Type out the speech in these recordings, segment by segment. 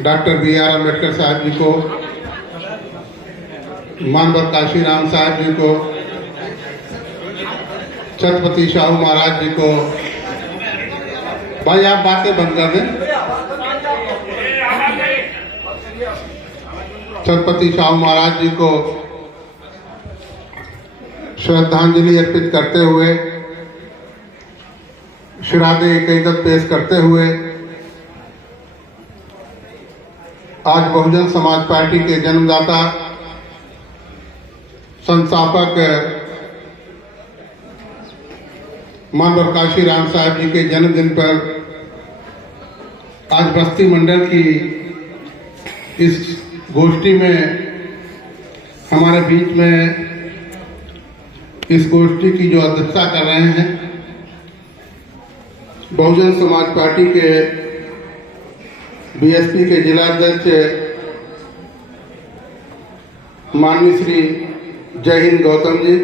Doctor B.R. Ambedkar साहब जी को, मानवर काशीराम साहब जी को, छत्रपति शाहू महाराज जी को। भाई आप बातें बंद कर दें। छत्रपति शाहू महाराज जी को श्रद्धांजलि अर्पित करते हुए, श्राद्ध अकीदत पेश करते हुए आज बहुजन समाज पार्टी के जन्मदाता, संस्थापक मानवर काशीराम साहब जी के जन्मदिन पर आज बस्ती मंडल की इस गोष्ठी में हमारे बीच में इस गोष्ठी की जो अध्यक्षता कर रहे हैं बहुजन समाज पार्टी के बीएसपी के जिला अध्यक्ष माननीय श्री जय हिंद गौतम जी,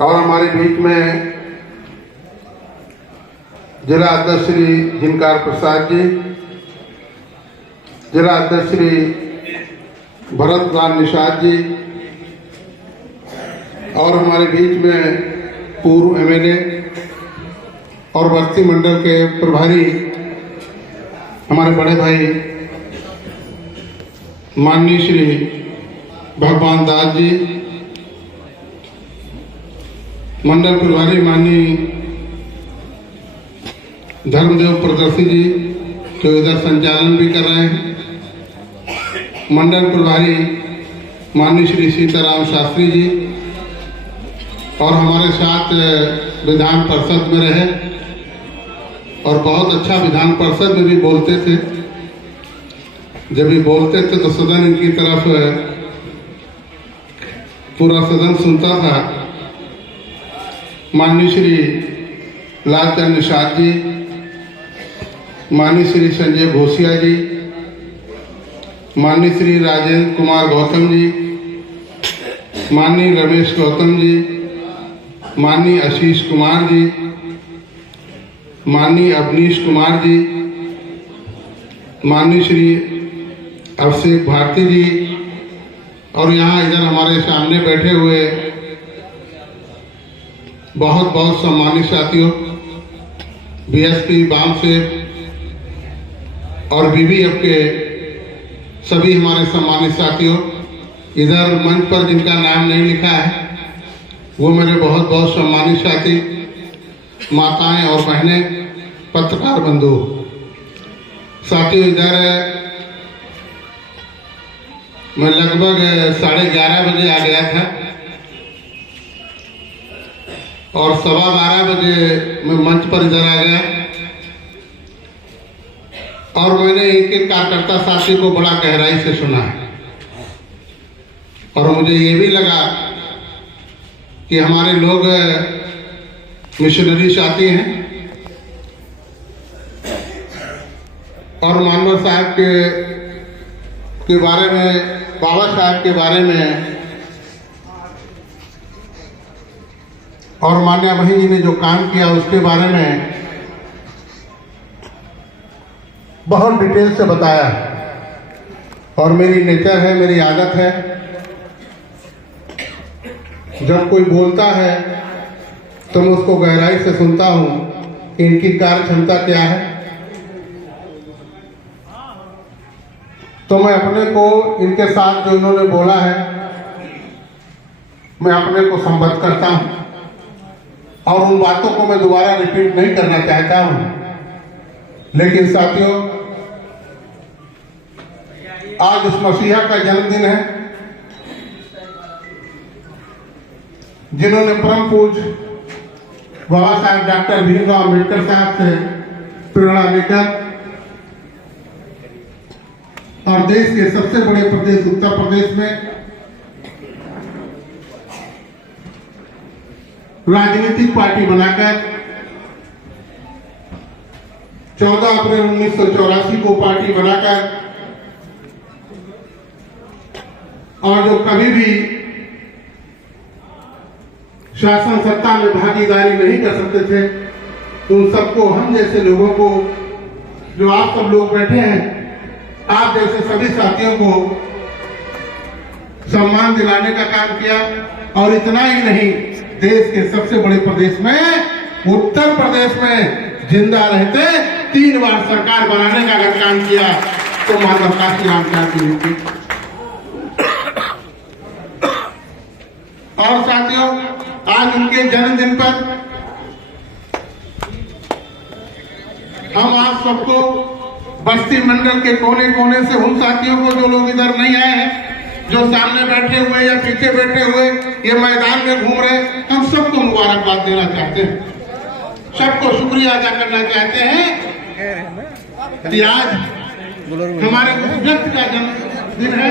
और हमारे बीच में जिला अध्यक्ष श्री जिनकार प्रसाद जी, जिला अध्यक्ष श्री भरत लाल निषाद जी, और हमारे बीच में पूर्व एमएलए और बस्ती मंडल के प्रभारी हमारे बड़े भाई माननीय श्री भगवान दास जी, मंडल प्रभारी माननीय धर्मदेव प्रदर्शी जी जो इधर संचालन भी कर रहे हैं, मंडल प्रभारी माननीय श्री सीताराम शास्त्री जी, और हमारे साथ विधान परिषद में रहे और बहुत अच्छा विधान परिषद में भी बोलते थे। जब भी बोलते थे तो सदन इनकी तरफ पूरा सदन सुनता था। माननीय श्री लालचंद निषाद जी, माननीय श्री संजय घोषिया जी, माननीय श्री राजेंद्र कुमार गौतम जी, माननीय रमेश गौतम जी, माननीय आशीष कुमार जी, माननीय अवनीश कुमार जी, माननीय श्री अभिषेक भारती जी, और यहाँ इधर हमारे सामने बैठे हुए बहुत बहुत सम्मानित साथियों, बीएसपी वाम से और बीबीएफ के सभी हमारे सम्मानित साथियों, इधर मंच पर जिनका नाम नहीं लिखा है वो मेरे बहुत बहुत सम्मानित साथी, माताएं और बहनें, पत्रकार बंधु साथियों, इधर मैं लगभग 11:30 बजे आ गया था और 12:15 बजे मैं मंच पर इधर आ गया और मैंने एक एक कार्यकर्ता साथी को बड़ा गहराई से सुना है और मुझे ये भी लगा कि हमारे लोग मिशनरी साथी हैं और मानवर साहब के बारे में, बाबा साहब के बारे में और मान्या बहन जी ने जो काम किया उसके बारे में बहुत डिटेल से बताया। और मेरी नेचर है, मेरी आदत है, जब कोई बोलता है तो मैं उसको गहराई से सुनता हूँ कि इनकी कार्य क्षमता क्या है, तो मैं अपने को इनके साथ जो इन्होंने बोला है मैं अपने को संबद्ध करता हूँ और उन बातों को मैं दोबारा रिपीट नहीं करना चाहता हूँ। लेकिन साथियों, आज उस मसीहा का जन्मदिन है जिन्होंने परम पूज्य बाबा साहब डॉक्टर भीमराव अम्बेडकर साहब से प्रेरणा लेकर और देश के सबसे बड़े प्रदेश उत्तर प्रदेश में राजनीतिक पार्टी बनाकर 14 अप्रैल 1984 को पार्टी बनाकर और जो कभी भी शासन सत्ता में भागीदारी नहीं कर सकते थे उन सबको, हम जैसे लोगों को जो आप सब लोग बैठे हैं, आप जैसे सभी साथियों को सम्मान दिलाने का काम किया। और इतना ही नहीं, देश के सबसे बड़े प्रदेश में, उत्तर प्रदेश में जिंदा रहते 3 बार सरकार बनाने का अगर काम किया तो मानव काशीराम चाहती थी। और साथियों, आज उनके जन्मदिन पर हम आप सबको बस्ती मंडल के कोने कोने से उन साथियों को जो लोग इधर नहीं आए हैं, जो सामने बैठे हुए या पीछे बैठे हुए ये मैदान में घूम रहे, हम सबको मुबारकबाद देना चाहते हैं, सबको शुक्रिया अदा करना चाहते हैं कि आज हमारे उस व्यक्ति का जन्मदिन है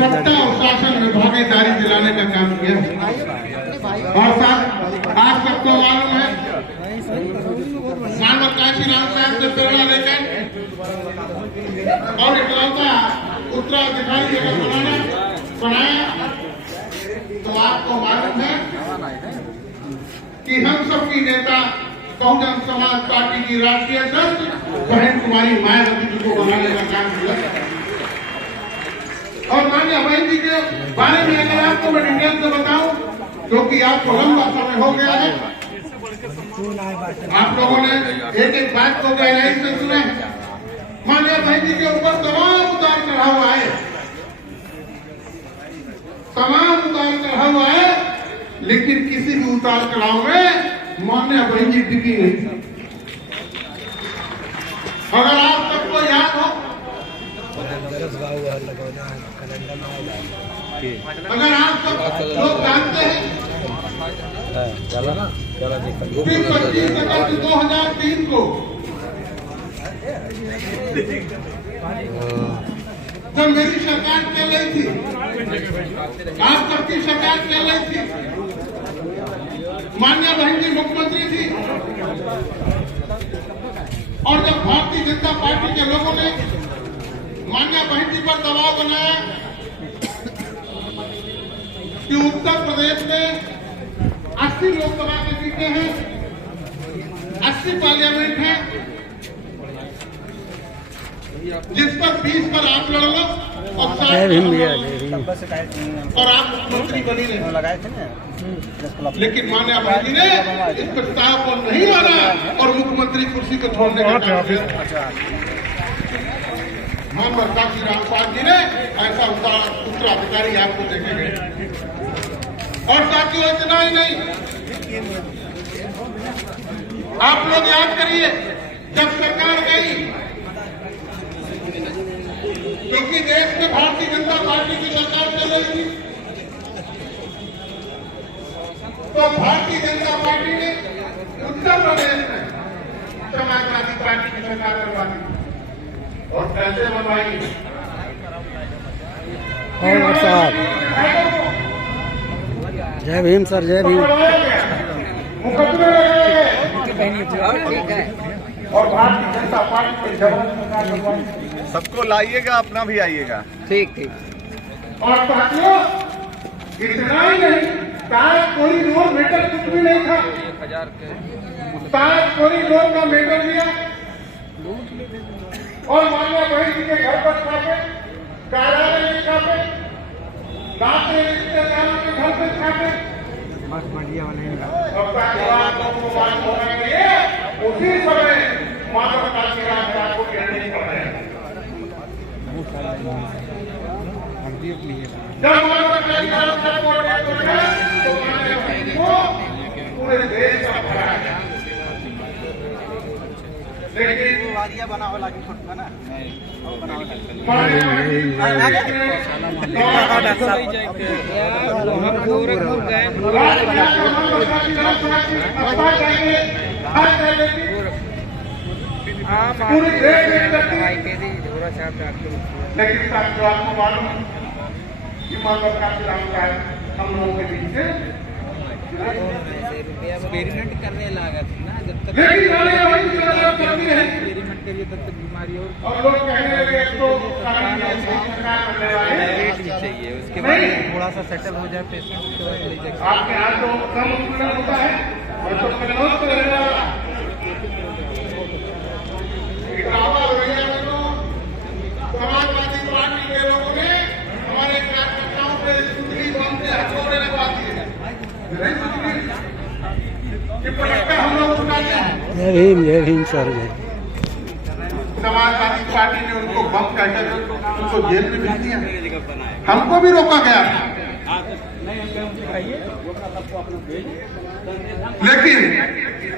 सत्ता और शासन में भागीदारी दिलाने का काम किया। और साथ आप सबको मालूम है, मानव काशीराम साहब से प्रेरणा लेकर और इकलौता उत्तराधिकारी बनाया, तो आपको मालूम है कि हम सबकी नेता बहुजन समाज पार्टी की राष्ट्रीय अध्यक्ष बहन कुमारी मायावती जी को बनाने का काम किया। और माननीय बहन जी के बारे में अगर आपको मैं डिटेल से बताऊं, क्योंकि आपको लंबा समय हो गया है, आप लोगों ने एक एक बात को गहराई से सुने। माननीय बहन जी के ऊपर तमाम उतार चढ़ाव आए, तमाम उतार चढ़ाव आए, लेकिन किसी भी उतार चढ़ाव में माननीय बहन जी टिकी नहीं। अगर आप सबको याद हो, अगर आप सब लोग जानते हैं, 25 अगस्त 2003 को जब मेरी सरकार चल रही थी, आप सबकी सरकार चल रही थी, माननीय बहन जी मुख्यमंत्री थी, और जब भारतीय जनता पार्टी के लोगों ने माननीय बहन जी पर दबाव बनाया कि उत्तर प्रदेश में 80 लोकसभा की सीटें हैं, 80 पार्लियामेंट है, जिस पर 20 पर आप लड़ लो और 60 और आप मुख्यमंत्री बनी रहे। लेकिन माननीय बहन जी ने इस प्रस्ताव को नहीं माना और मुख्यमंत्री कुर्सी को छोड़ने का काम किया। मानव काशीराम जी ने ऐसा उत्तराधिकारी आपको देखे गए। और साथियों, इतना ही नहीं, आप लोग याद करिए, जब सरकार गई, क्योंकि देश में भारतीय जनता पार्टी की सरकार चल रही थी, तो भारतीय जनता पार्टी ने उत्तर प्रदेश में समाजवादी पार्टी की सरकार करवा दी और कैसे बनवाई। जय भीम सर, जय भीम। और भारतीय जनता पार्टी के सबको लाइएगा, अपना भी आइएगा। ठीक ठीक। और साथियों, इतना ही नहीं, शायद कॉरिडोर मैटर कुछ भी नहीं था, शायद कॉरिडोर का मैटर दिया और माननीय बहन जी के घर पर छापे, कार्यालय में छापे, गांव के रिश्तेदारों के घर पर छापे। उसी समय मानव काशीराम साहब को गिरने पड़ रहे हैं। जब मानव काशीराम साहब को तो माननीय बहन जी को पूरे देश का भरा गया। लेकिन वारिया बनाओ लागी छोटा ना, लेकिन साथियों, आपको मालूम कि मानव काशीराम साहब हम लोगों के बीच से एक्सपेरिमेंट करने लगा था ना, जब तक एक्सपेरिमेंट करिए तब तक बीमारी और लोग कहने लगे तो चाहिए, उसके बाद थोड़ा सा सेटल हो जाए पेशेंट, उसके बाद ले जाए। आपके यहाँ तो कम होता है और तो जय भीम सर जय। समाजवादी पार्टी ने उनको बम कहकर उनको जेल में भेज दिया, हमको भी रोका गया था। लेकिन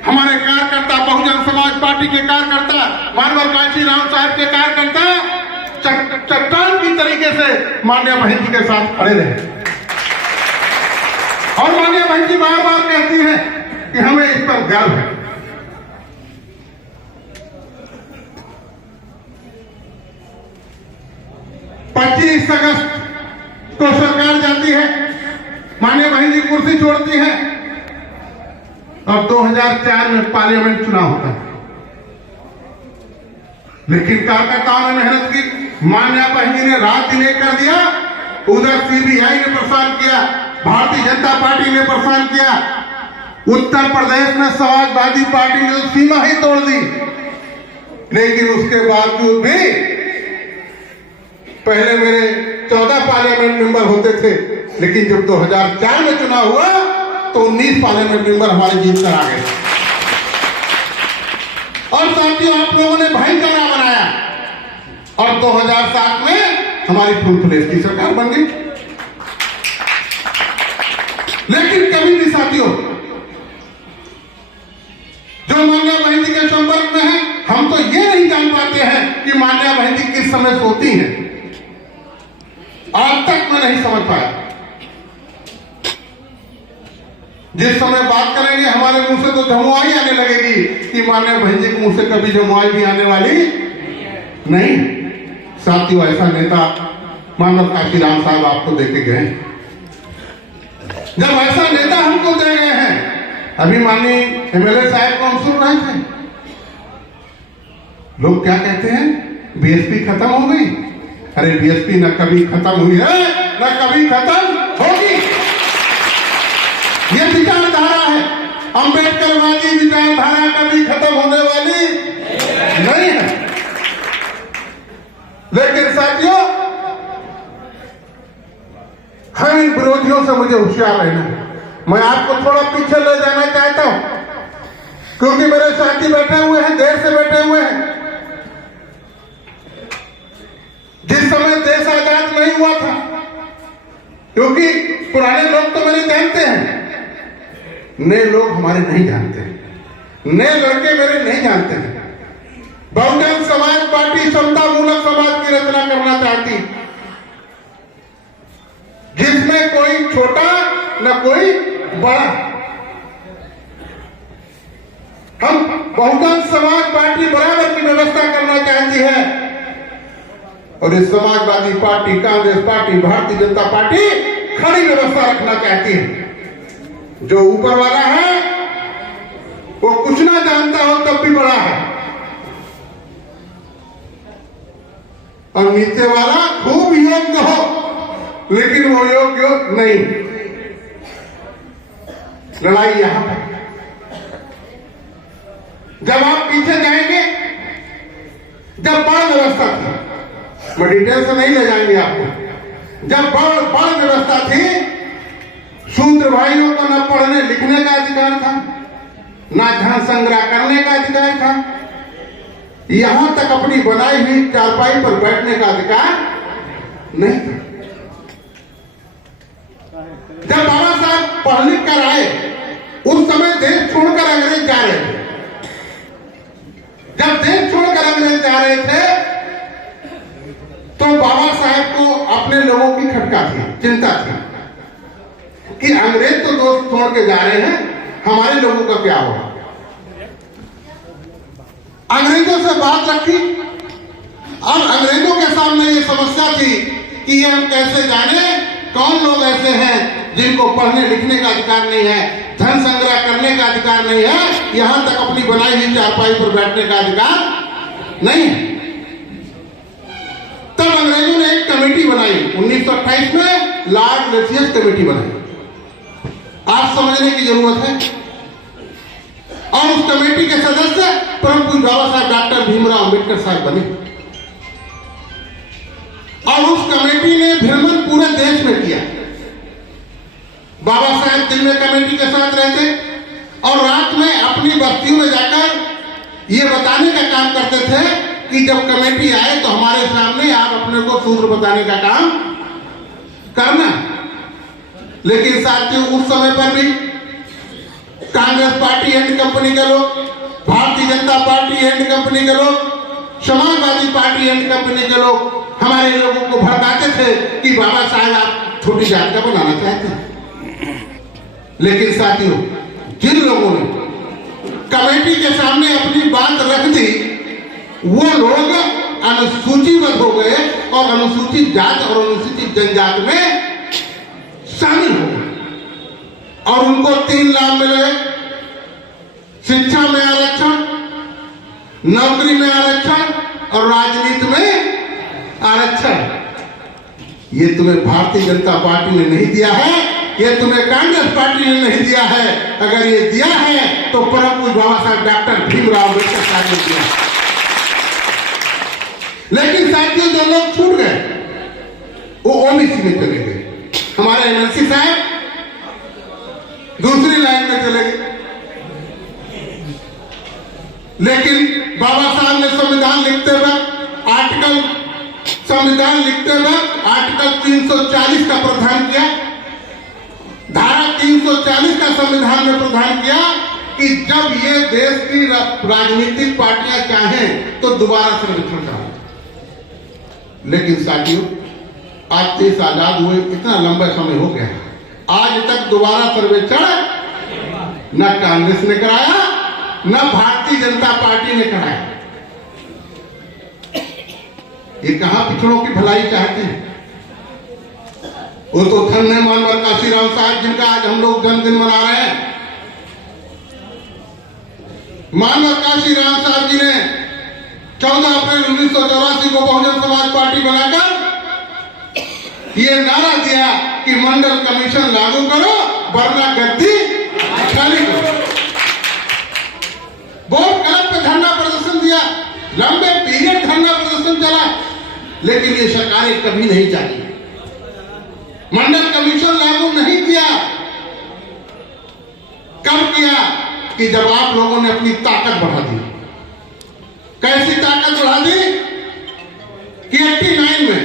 हमारे कार्यकर्ता, बहुजन समाज पार्टी के कार्यकर्ता, मानवर काशी राम साहब के कार्यकर्ता चट्टान की तरीके से मान्या बहन जी के साथ खड़े रहे। और मान्या बहन जी बार बार कहती हैं कि हमें इस पर गर्व है। पच्चीस अगस्त को सरकार जाती है, मान्या बहन जी कुर्सी छोड़ती है और 2004 में पार्लियामेंट चुनाव होता है। लेकिन कार्यकर्ताओं ने मेहनत की, मान्या बहन जी ने रात दिन एक कर दिया। उधर सीबीआई ने परेशान किया, भारतीय जनता पार्टी ने परेशान किया, उत्तर प्रदेश में समाजवादी पार्टी ने सीमा ही तोड़ दी। लेकिन उसके बावजूद भी पहले मेरे 14 पार्लियामेंट मेंबर होते थे, लेकिन जब 2004 में चुनाव हुआ तो 19 पार्लियामेंट मेंबर हमारे जीत कर आ गए। और साथियों, आप लोगों ने भाईचारा बनाया और 2007 में हमारी फुल प्लेस की सरकार बन गई। लेकिन कभी भी साथियों, जो मान्या बहन जी के संपर्क में है, हम तो ये नहीं जान पाते हैं कि मान्या बहन जी किस समय सोती हैं। आज तक मैं नहीं समझ पाया। जिस समय बात करेंगे हमारे मुंह से तो जमुआई आने लगेगी कि मान्या बहन जी के मुंह से कभी जमुआई भी आने वाली नहीं। साथियों, ऐसा नेता मानव काशी राम साहब आपको देके गए। जब ऐसा नेता हमको दे गए हैं, अभी माननीय एमएलए साहब को हम सुन रहे थे, लोग क्या कहते हैं, बीएसपी खत्म हो गई। अरे बीएसपी न कभी खत्म हुई है, न कभी खत्म होगी। ये विचारधारा है, अंबेडकरवादी विचारधारा कभी खत्म होने वाली नहीं है। लेकिन साथियों, हम इन विरोधियों से मुझे होशियार रहना है। मैं आपको थोड़ा पीछे ले जाना चाहता हूं, क्योंकि मेरे साथी बैठे हुए हैं, देर से बैठे हुए हैं। जिस समय देश आजाद नहीं हुआ था, क्योंकि पुराने लोग तो मेरे जानते हैं, नए लोग हमारे नहीं जानते, नए लड़के मेरे नहीं जानते हैं। बहुजन समाज पार्टी समता मूलक समाज की रचना करना चाहती, जिसमें कोई छोटा न कोई बड़ा। हम बहुजन समाज पार्टी बराबर की व्यवस्था करना चाहती है और इस Samajwadi party, Congress party, Bharatiya Janata party खड़ी व्यवस्था रखना चाहती है। जो ऊपर वाला है वो कुछ ना जानता हो तब भी बड़ा है, और नीचे वाला खूब योग्य हो लेकिन वो योग्य नहीं। लड़ाई यहां पर। जब आप पीछे जाएंगे, जब बड़ व्यवस्था थी, मैं डिटेल से नहीं ले जाएंगे आपको, जब बड़ व्यवस्था थी, शूद्र भाइयों को न पढ़ने लिखने का अधिकार था, न धन संग्रह करने का अधिकार था, यहां तक अपनी बनाई हुई चारपाई पर बैठने का अधिकार नहीं था। जब बाबा साहब पढ़ लिख कर आए, उस समय देश छोड़कर अंग्रेज जा रहे थे। जब देश छोड़कर अंग्रेज जा रहे थे तो बाबा साहब को अपने लोगों की खटका थी, चिंता थी कि अंग्रेज तो दोस्त छोड़ के जा रहे हैं, हमारे लोगों का क्या होगा। अंग्रेजों से बात रखी और अंग्रेजों के सामने ये समस्या थी कि ये हम कैसे जाने कौन लोग ऐसे हैं जिनको पढ़ने लिखने का अधिकार नहीं है, धन संग्रह करने का अधिकार नहीं है, यहां तक अपनी बनाई हुई चारपाई पर बैठने का अधिकार नहीं है। तब अंग्रेजों ने एक कमेटी बनाई, 1928 में लॉर्ड लेसियस कमेटी बनाई। आप समझने की जरूरत है। और उस कमेटी के सदस्य परम पूज्य बाबा साहब डॉक्टर भीमराव अंबेडकर साहब बने। और उस कमेटी ने भ्रमण पूरे देश में किया। बाबा साहब दिन में कमेटी के साथ रहते और रात में अपनी बस्तियों में जाकर ये बताने का काम करते थे कि जब कमेटी आए तो हमारे सामने आप अपने को सूत्र बताने का काम करना। लेकिन साथियों, उस समय पर भी कांग्रेस पार्टी एंड कंपनी के लोग, Bharatiya Janata party and company के लोग, समाजवादी पार्टी एंड कंपनी के लोग हमारे लोगों को भड़काते थे कि बाबा साहब आप छोटी जात का बनाना चाहते हैं। लेकिन साथियों, जिन लोगों ने कमेटी के सामने अपनी बात रख दी, वो लोग अनुसूचीबद्ध हो गए और अनुसूचित जात और अनुसूचित जनजात में शामिल हो गए और उनको 3 लाभ मिले। शिक्षा में आरक्षण, नौकरी में आरक्षण और राजनीति में आरक्षण। ये तुम्हें भारतीय जनता पार्टी ने नहीं दिया है, ये तुम्हें कांग्रेस पार्टी ने नहीं दिया है। अगर ये दिया है तो परम पूज्य बाबा साहब डॉक्टर भीमराव अम्बेडकर साहब ने दिया। लेकिन साथियों, जो लोग छूट गए वो ओबीसी में चले गए। हमारे एमएलसी साहब दूसरी लाइन में चले गए। लेकिन बाबा साहब ने संविधान लिखते वक्त आर्टिकल 340 का प्रावधान किया, धारा 340 का संविधान में प्रावधान किया कि जब ये देश की राजनीतिक पार्टियां चाहें तो दोबारा सर्वेक्षण कराएं। लेकिन साथियों, आज देश आजाद हुए इतना लंबा समय हो गया, आज तक दोबारा सर्वेक्षण न कांग्रेस ने कराया न भारतीय जनता पार्टी ने कराया। ये कहां पिछड़ों की भलाई चाहते हैं? वो तो धन्य मानवर काशीराम साहब, जिनका आज हम लोग जन्मदिन मना रहे हैं। मानवर काशीराम साहब जी ने 14 अप्रैल 1984 को बहुजन समाज पार्टी बनाकर ये नारा दिया कि मंडल कमीशन लागू करो वरना गद्दी खाली करो। बहुत काल पे धरना प्रदर्शन दिया, लंबे पीरियड धरना प्रदर्शन चला, लेकिन ये सरकारें कभी नहीं चाही। मंडल कमीशन लागू नहीं किया। कब किया? कि जब आप लोगों ने अपनी ताकत बढ़ा दी। कैसी ताकत बढ़ा दी कि 89 में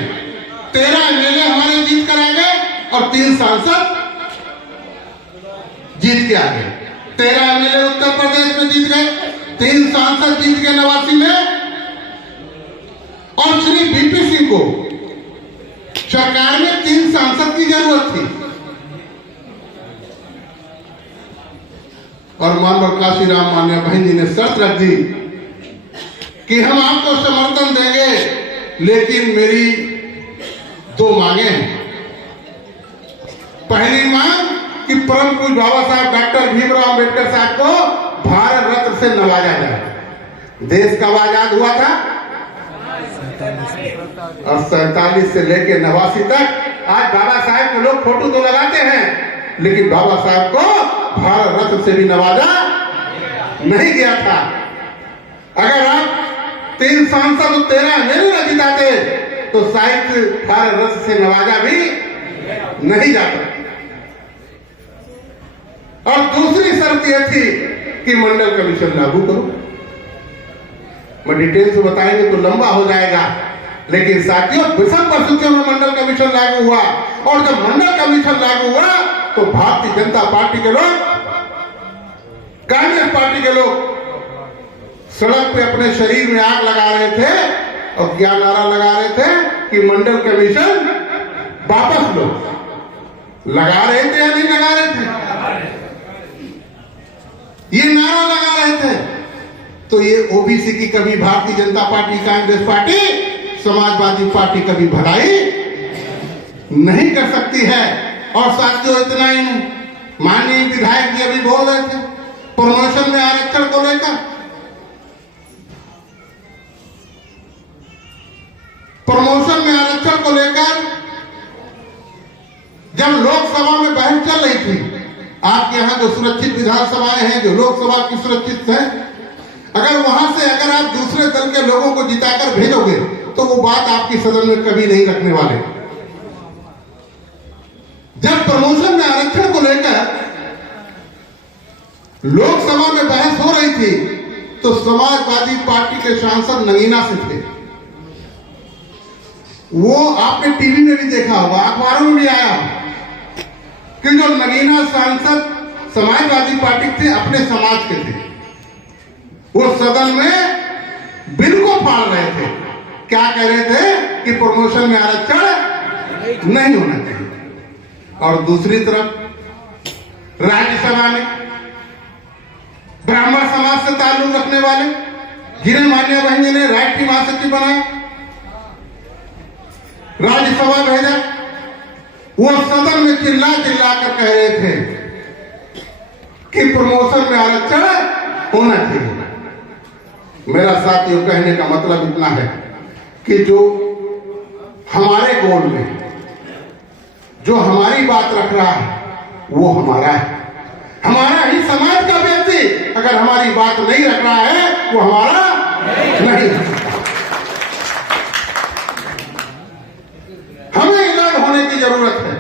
13 एमएलए हमारे जीत कर आ गए और 3 सांसद जीत के आ गए। 13 एमएलए उत्तर प्रदेश में जीत गए, 3 सांसद जीत गए 89 में। और श्री वीपी सिंह को सरकार में 3 सांसद की जरूरत थी और मानवर काशीराम मान्य बहन जी ने शर्त रख दी कि हम आपको समर्थन देंगे, लेकिन मेरी 2 मांगे हैं। पहली मांग कि परम पूज्य बाबा साहब डॉक्टर भीमराव अम्बेडकर साहब को भारत रत्न से नवाजा जाए। देश कब आजाद हुआ था? और 47 से लेकर 89 तक। आज बाबा साहब के लोग फोटो तो लगाते हैं, लेकिन बाबा साहब को भारत रत्न से भी नवाजा नहीं गया था। अगर आप 3 सांसद 13 एमएलए न जिताते तो शायद भारत रत्न से नवाजा भी नहीं जाता। और दूसरी शर्त यह थी कि मंडल कमीशन लागू करो। मैं डिटेल से बताएंगे तो लंबा हो जाएगा, लेकिन साथियों, विषम परिस्थितियों में मंडल कमीशन लागू हुआ। और जब मंडल कमीशन लागू हुआ तो भारतीय जनता पार्टी के लोग, कांग्रेस पार्टी के लोग सड़क पे अपने शरीर में आग लगा रहे थे और क्या नारा लगा रहे थे कि मंडल कमीशन वापस लो। लगा रहे थे या नहीं लगा रहे थे? ये नारा लगा रहे थे। तो ये ओबीसी की कभी Bharatiya Janata party, Congress party, Samajwadi party कभी भलाई नहीं कर सकती है। और साथियों, इतना ही नहीं, माननीय विधायक जी अभी बोल रहे थे प्रमोशन में आरक्षण को लेकर। प्रमोशन में आरक्षण को लेकर जब लोकसभा में बहस चल रही थी, आपके यहां जो सुरक्षित विधानसभाएं हैं, जो लोकसभा की सुरक्षित है, अगर वहां से अगर आप दूसरे दल के लोगों को जिताकर भेजोगे तो वो बात आपकी सदन में कभी नहीं रखने वाले। जब प्रमोशन में आरक्षण को लेकर लोकसभा में बहस हो रही थी तो समाजवादी पार्टी के सांसद नगीना से थे। वो आपने टीवी में भी देखा होगा, अखबारों में भी आया कि जो नगीना सांसद समाजवादी पार्टी के थे, अपने समाज के थे, वो सदन में बिल को फाड़ रहे थे। क्या कह रहे थे कि प्रमोशन में आरक्षण नहीं होना चाहिए। और दूसरी तरफ राज्यसभा में ब्राह्मण समाज से ताल्लुक रखने वाले, जिन्हें मान्या बहन जी ने राष्ट्रीय महासचिव बनाया, राज्यसभा भेजा, वो सदन में चिल्ला चिल्ला कर कह रहे थे कि प्रमोशन में आरक्षण होना चाहिए। मेरा साथियों, कहने का मतलब इतना है कि जो हमारे गोल में जो हमारी बात रख रहा है वो हमारा है, हमारा ही समाज का व्यक्ति अगर हमारी बात नहीं रख रहा है वो हमारा नहीं है। हमें अलग होने की जरूरत है।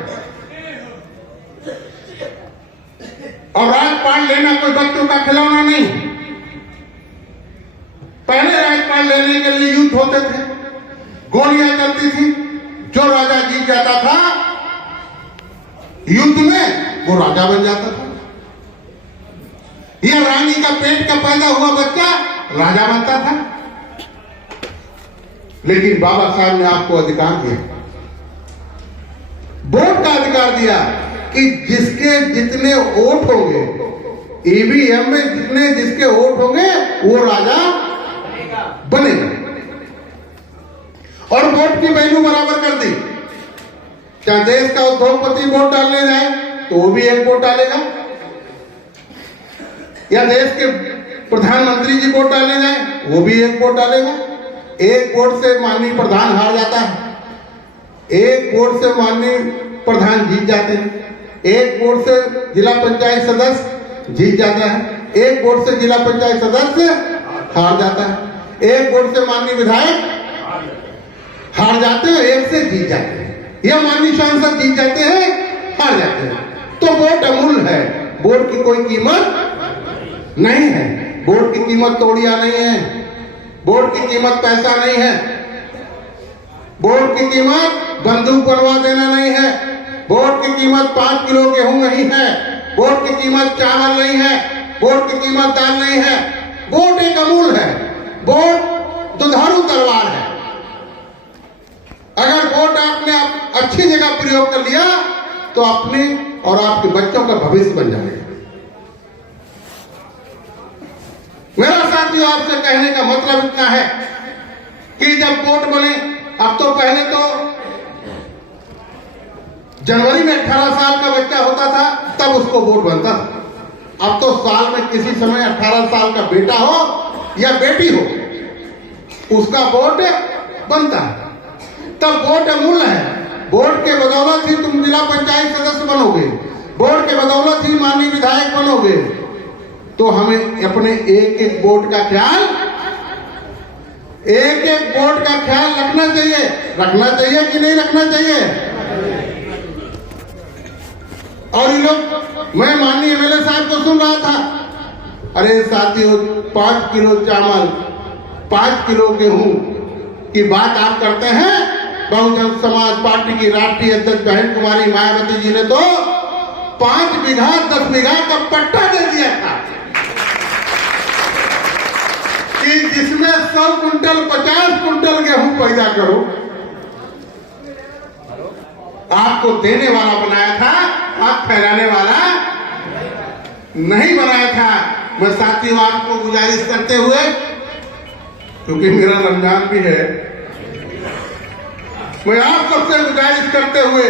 और राजपाट लेना कोई बच्चों का खिलौना नहीं। पहले राजपाट लेने के लिए युद्ध होते थे, गोलियां चलती थी, जो राजा जीत जाता था युद्ध में वो राजा बन जाता था। यह रानी का पेट का पैदा हुआ बच्चा राजा बनता था। लेकिन बाबा साहब ने आपको अधिकार दिया, वोट का अधिकार दिया कि जिसके जितने वोट होंगे, ईवीएम में जितने जिसके वोट होंगे वो राजा बनेगा। और वोट की वैल्यू बराबर कर दी। क्या देश का उद्योगपति वोट डालने जाए तो वो भी एक वोट डालेगा, या देश के प्रधानमंत्री जी वोट डालने जाए वो भी एक वोट डालेगा। एक वोट से माननीय प्रधान हार जाता है, एक वोट से माननीय प्रधान जीत जाते हैं, एक वोट से जिला पंचायत सदस्य जीत जाता है, एक वोट से जिला पंचायत सदस्य हार जाता है, एक वोट से माननीय विधायक हार जाते हैं, एक से जीत जाते हैं, या माननीय सांसद जीत जाते हैं, हार जाते हैं। तो वोट अमूल्य है, वोट की कोई कीमत नहीं है। वोट की कीमत तोड़िया नहीं है, वोट की कीमत पैसा नहीं है, वोट की कीमत बंदूक बनवा देना नहीं है, वोट की कीमत 5 किलो गेहूं नहीं है, वोट की कीमत चावल नहीं है, वोट की कीमत दाल नहीं है। वोट एक अमूल्य है, वोट दुधारू तलवार है। अगर वोट आपने अच्छी जगह प्रयोग कर लिया तो अपने और आपके बच्चों का भविष्य बन जाएगा। मेरा साथियों, आपसे कहने का मतलब इतना है कि जब वोट बने, अब तो पहले तो जनवरी में 18 साल का बच्चा होता था तब उसको वोट बनता था। अब तो साल में किसी समय 18 साल का बेटा हो या बेटी हो उसका वोट बनता है। तब वोट अमूल्य है। वोट के बदौलत ही तुम जिला पंचायत सदस्य बनोगे, वोट के बदौलत ही माननीय विधायक बनोगे। तो हमें अपने एक एक वोट का ख्याल, एक एक वोट का ख्याल रखना चाहिए कि नहीं रखना चाहिए। और ये लोग, मैं माननीय एमएलए साहब को सुन रहा था, अरे साथियों 5 किलो चावल 5 किलो गेहूं की बात आप करते हैं। बहुजन समाज पार्टी की राष्ट्रीय अध्यक्ष बहन कुमारी मायावती जी ने तो 5 बीघा 10 बीघा का पट्टा दे दिया था कि जिसमें 100 कुंटल 50 कुंटल गेहूं पैदा करो। आपको देने वाला बनाया था, हाथ फैलाने वाला नहीं बनाया था। मैं साथियों आपको गुजारिश करते हुए, क्योंकि मेरा रमजान भी है, मैं आप सबसे गुजारिश करते हुए,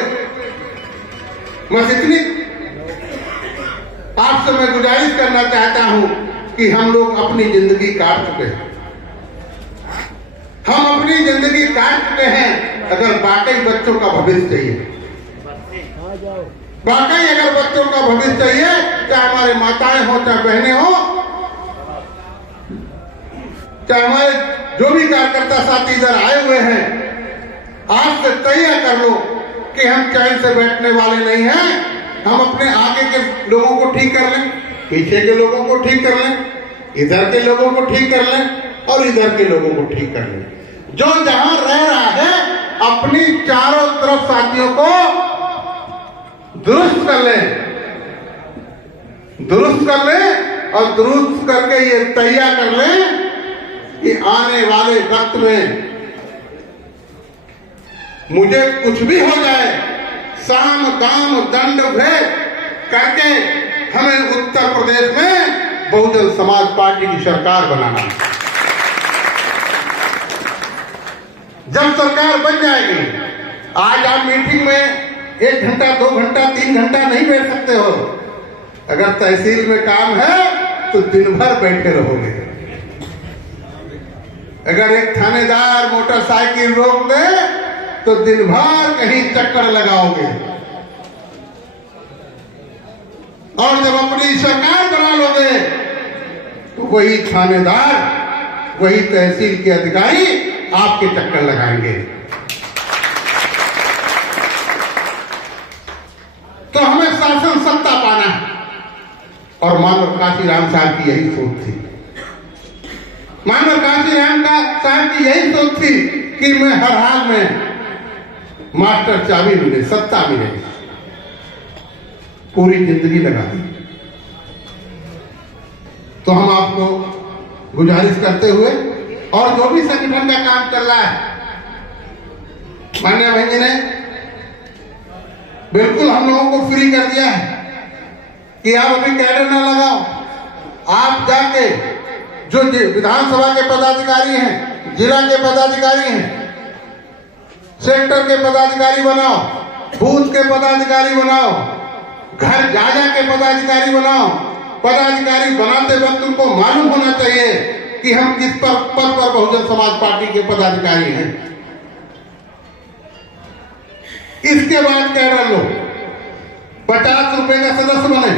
बस इतनी आपसे मैं गुजारिश करना चाहता हूं कि हम लोग अपनी जिंदगी काट चुके हैं। हम अपनी जिंदगी काट चुके हैं। अगर वाकई बच्चों का भविष्य चाहिए, वाकई अगर बच्चों का भविष्य चाहिए, चाहे हमारे माताएं हो, चाहे बहनें हो, चाहे हमारे जो भी कार्यकर्ता साथी इधर आए हुए हैं, आज से तय कर लो कि हम चैन से बैठने वाले नहीं हैं। हम अपने आगे के लोगों को ठीक कर लें, पीछे के लोगों को ठीक कर लें, इधर के लोगों को ठीक कर लें और इधर के लोगों को ठीक कर लें। जो जहां रह रहा है अपनी चारों तरफ साथियों को दुरुस्त कर ले, दुरुस्त कर ले और दुरुस्त करके ये तैयार कर ले कि आने वाले वक्त में मुझे कुछ भी हो जाए, साम दाम दंड भेद करके हमें उत्तर प्रदेश में बहुजन समाज पार्टी की सरकार बनाना है। जब सरकार बन जाएगी, आज आप मीटिंग में 1 घंटा 2 घंटा 3 घंटा नहीं बैठ सकते हो। अगर तहसील में काम है तो दिन भर बैठे रहोगे। अगर एक थानेदार मोटरसाइकिल रोक दे तो दिन भर कहीं चक्कर लगाओगे। और जब अपनी सरकार बना लोगे तो वही थानेदार, वही तहसील के अधिकारी आपके चक्कर लगाएंगे। तो हमें शासन सत्ता पाना है। और मानव काशीराम साहब की यही सोच थी। मानव काशीराम साहब की यही सोच थी कि मैं हर हाल में मास्टर चाबी मिले, सत्ता मिले। पूरी जिंदगी लगा दी। तो हम आपको गुजारिश करते हुए, और जो भी संगठन का काम चल रहा है, माननीय भाई जी ने बिल्कुल हम लोगों को फ्री कर दिया है कि आप अभी कैडर ना लगाओ। आप जाके जो विधानसभा के पदाधिकारी हैं, जिला के पदाधिकारी हैं, सेक्टर के पदाधिकारी बनाओ, बूथ के पदाधिकारी बनाओ, घर जा के पदाधिकारी बनाओ। पदाधिकारी बनाते वक्त उनको मालूम होना चाहिए कि हम किस पद पर बहुजन समाज पार्टी के पदाधिकारी हैं। इसके बाद कैडर लो, 50 रुपए का सदस्य बने,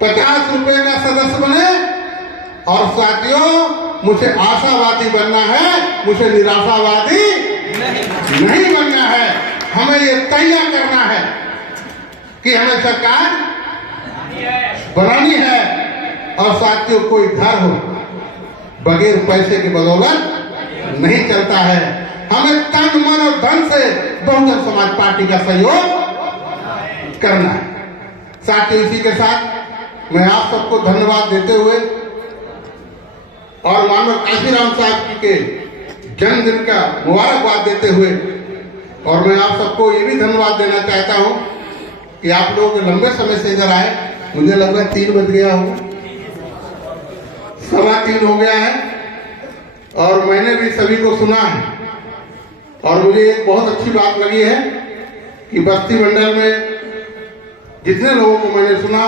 50 रुपए का सदस्य बने। और साथियों, मुझे आशावादी बनना है, मुझे निराशावादी नहीं बनना है। हमें ये तय करना है कि हमें सरकार बनानी है। और साथियों, कोई घर हो बगैर पैसे के बदौलत नहीं चलता है। हमें तन मन और धन से बहुजन समाज पार्टी का सहयोग करना है। साथियों, इसी के साथ मैं आप सबको धन्यवाद देते हुए और मानव काशीराम साहब जी के जन्मदिन का मुबारकबाद देते हुए, और मैं आप सबको ये भी धन्यवाद देना चाहता हूं कि आप लोग लंबे समय से इधर आए। मुझे लग रहा है 3 बज गया होगा, 3:15 हो गया है। और मैंने भी सभी को सुना है। और मुझे एक बहुत अच्छी बात लगी है कि बस्ती मंडल में जितने लोगों को मैंने सुना,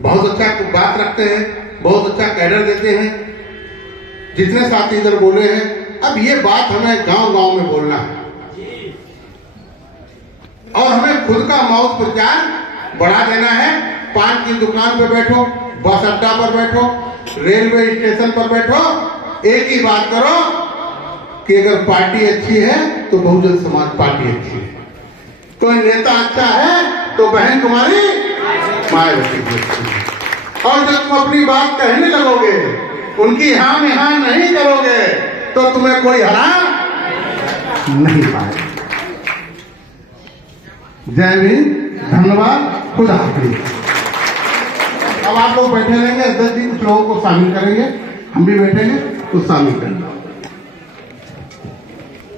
बहुत अच्छा बात रखते हैं, बहुत अच्छा कैडर देते हैं। जितने साथी इधर बोले हैं, अब ये बात हमें गांव-गांव में बोलना है। और हमें खुद का माउथ प्रचार बढ़ा देना है। पान की दुकान पे बैठो, बस अड्डा पर बैठो, रेलवे स्टेशन पर बैठो, एक ही बात करो कि अगर पार्टी अच्छी है तो बहुजन समाज पार्टी अच्छी है। कोई नेता अच्छा है तो बहन तुम्हारी मायावती अच्छी है। और जब तुम अपनी बात कहने लगोगे, उनकी हाँ में हाँ नहीं करोगे, तो तुम्हें कोई हरा नहीं पाएगा। जय भीम, धन्यवाद, खुदा हाफिज। अब आप लोग बैठे रहेंगे, 10 दिन कुछ लोगों को शामिल करेंगे, हम भी बैठेंगे, तो शामिल करेंगे।